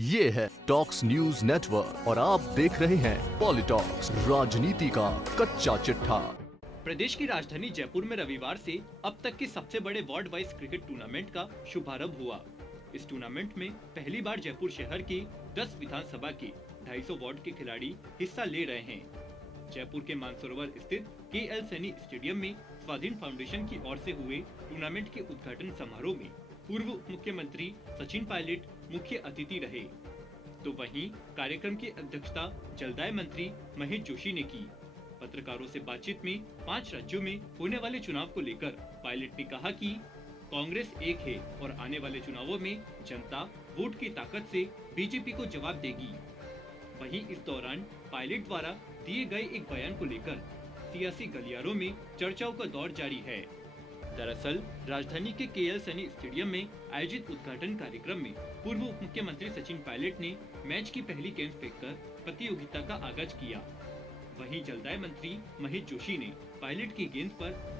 ये है talks news network और आप देख रहे हैं पॉलिटॉक्स, राजनीति का कच्चा चिट्ठा। प्रदेश की राजधानी जयपुर में रविवार से अब तक के सबसे बड़े वार्ड वाइज क्रिकेट टूर्नामेंट का शुभारंभ हुआ। इस टूर्नामेंट में पहली बार जयपुर शहर के 10 विधानसभा के 250 वार्ड के खिलाड़ी हिस्सा ले रहे हैं। जयपुर के मानसरोवर स्थित KL सैनी स्टेडियम में स्वाधीन फाउंडेशन की ओर से हुए टूर्नामेंट के उद्घाटन समारोह में पूर्व उप मुख्यमंत्री सचिन पायलट मुख्य अतिथि रहे। तो वहीं कार्यक्रम की अध्यक्षता जलदाय मंत्री महेश जोशी ने की। पत्रकारों से बातचीत में 5 राज्यों में होने वाले चुनाव को लेकर पायलट ने कहा कि कांग्रेस एक है और आने वाले चुनावों में जनता वोट की ताकत से बीजेपी को जवाब देगी। वहीं इस दौरान पायलट द्वारा दिए गए एक बयान को लेकर सियासी गलियारों में चर्चाओं का दौर जारी है। दरअसल राजधानी के KL सैनी स्टेडियम में आयोजित उद्घाटन कार्यक्रम में पूर्व उप मुख्यमंत्री सचिन पायलट ने मैच की पहली गेंद फेंककर प्रतियोगिता का आगाज किया। वहीं जलदाय मंत्री महेश जोशी ने पायलट की गेंद पर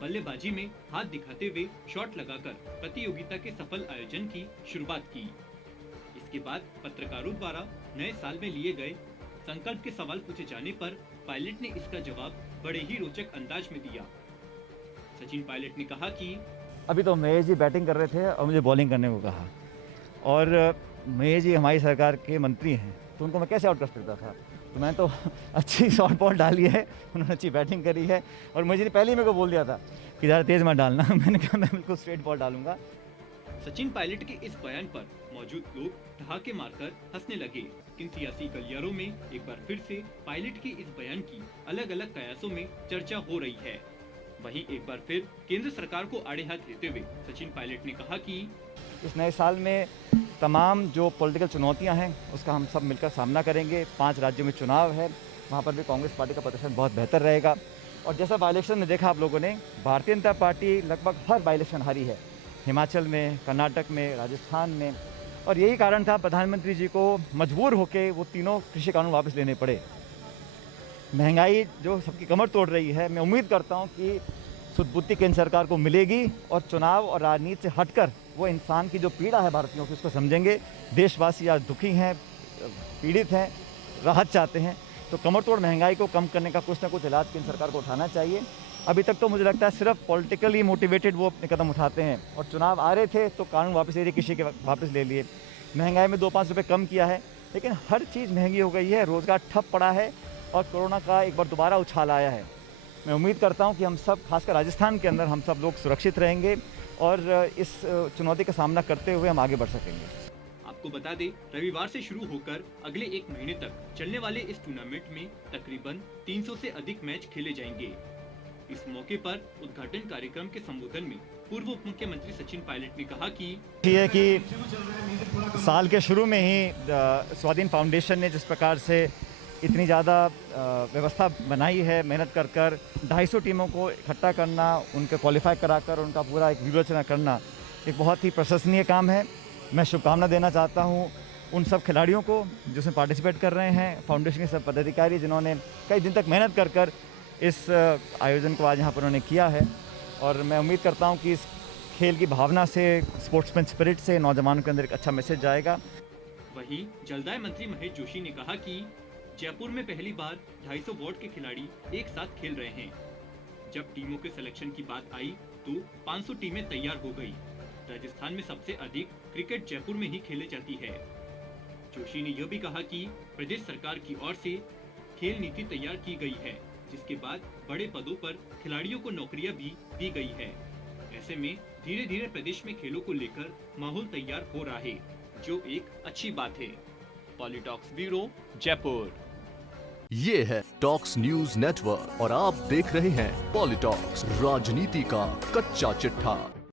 बल्लेबाजी में हाथ दिखाते हुए शॉट लगाकर प्रतियोगिता के सफल आयोजन की शुरुआत की। इसके बाद पत्रकारों द्वारा नए साल में लिए गए संकल्प के सवाल पूछे जाने पर पायलट ने इसका जवाब बड़े ही रोचक अंदाज में दिया। सचिन पायलट ने कहा कि अभी तो महेश जी बैटिंग कर रहे थे और मुझे बॉलिंग करने को कहा, और महेश जी हमारी सरकार के मंत्री हैं तो उनको मैं कैसे आउट कर सकता था। तो मैं तो अच्छी शॉर्ट बॉल डाली है, उन्होंने अच्छी बैटिंग करी है और मुझे पहले ही मेरे को बोल दिया था कि ज़्यादा तेज़ मत डालना। मैंने कहा मैं बिल्कुल स्ट्रेट बॉल डालूंगा। सचिन पायलट के इस बयान पर मौजूद लोग ठहाके मारकर हंसने लगे। इन सियासी गलियारों में एक बार फिर से पायलट के इस बयान की अलग अलग कयासों में चर्चा हो रही है। वहीं एक बार फिर केंद्र सरकार को आड़े हाथ लेते हुए सचिन पायलट ने कहा कि इस नए साल में तमाम जो पॉलिटिकल चुनौतियां हैं उसका हम सब मिलकर सामना करेंगे। 5 राज्यों में चुनाव है, वहाँ पर भी कांग्रेस पार्टी का प्रदर्शन बहुत बेहतर रहेगा। और जैसा बाई इलेक्शन में देखा आप लोगों ने, भारतीय जनता पार्टी लगभग हर बाई इलेक्शन हारी है, हिमाचल में, कर्नाटक में, राजस्थान में। और यही कारण था प्रधानमंत्री जी को मजबूर होकर वो तीनों कृषि कानून वापस लेने पड़े। महंगाई जो सबकी कमर तोड़ रही है, मैं उम्मीद करता हूं कि सुदबुद्धि केंद्र सरकार को मिलेगी और चुनाव और राजनीति से हटकर वो इंसान की जो पीड़ा है भारतीयों की उसको समझेंगे। देशवासी आज दुखी हैं, पीड़ित हैं, राहत चाहते हैं, तो कमर तोड़ महंगाई को कम करने का कुछ ना कुछ इलाज केंद्र सरकार को उठाना चाहिए। अभी तक तो मुझे लगता है सिर्फ पॉलिटिकली मोटिवेटेड वो अपने कदम उठाते हैं, और चुनाव आ रहे थे तो कानून वापस ले लिए, कृषि के वापस ले लिए, महंगाई में 2-5 रुपये कम किया है, लेकिन हर चीज़ महंगी हो गई है, रोज़गार ठप पड़ा है और कोरोना का एक बार दोबारा उछाल आया है। मैं उम्मीद करता हूं कि हम सब, खासकर राजस्थान के अंदर, हम सब लोग सुरक्षित रहेंगे और इस चुनौती का सामना करते हुए हम आगे बढ़ सकेंगे। आपको बता दें, रविवार से शुरू होकर अगले 1 महीने तक चलने वाले इस टूर्नामेंट में तकरीबन 300 से अधिक मैच खेले जाएंगे। इस मौके पर उद्घाटन कार्यक्रम के संबोधन में पूर्व उप मुख्यमंत्री सचिन पायलट ने कहा कि साल के शुरू में ही स्वाधीन फाउंडेशन ने जिस प्रकार से इतनी ज़्यादा व्यवस्था बनाई है, मेहनत कर 250 टीमों को इकट्ठा करना, उनके क्वालिफाई कराकर उनका पूरा एक विवेचना करना एक बहुत ही प्रशंसनीय काम है। मैं शुभकामना देना चाहता हूं उन सब खिलाड़ियों को जिसमें पार्टिसिपेट कर रहे हैं, फाउंडेशन के सब पदाधिकारी जिन्होंने कई दिन तक मेहनत कर इस आयोजन को आज यहाँ पर उन्होंने किया है। और मैं उम्मीद करता हूँ कि इस खेल की भावना से, स्पोर्ट्समैन स्पिरिट से नौजवानों के अंदर एक अच्छा मैसेज जाएगा। वहीं जलदाय मंत्री महेश जोशी ने कहा कि जयपुर में पहली बार 250 वार्ड के खिलाड़ी एक साथ खेल रहे हैं। जब टीमों के सिलेक्शन की बात आई तो 500 टीमें तैयार हो गई। राजस्थान में सबसे अधिक क्रिकेट जयपुर में ही खेले जाती है। जोशी ने यह भी कहा कि प्रदेश सरकार की ओर से खेल नीति तैयार की गई है, जिसके बाद बड़े पदों पर खिलाड़ियों को नौकरियां भी दी गई है। ऐसे में धीरे धीरे प्रदेश में खेलों को लेकर माहौल तैयार हो रहा है, जो एक अच्छी बात है। पॉलिटॉक्स ब्यूरो, जयपुर। ये है टॉक्स न्यूज नेटवर्क और आप देख रहे हैं पॉलिटॉक्स, राजनीति का कच्चा चिट्ठा।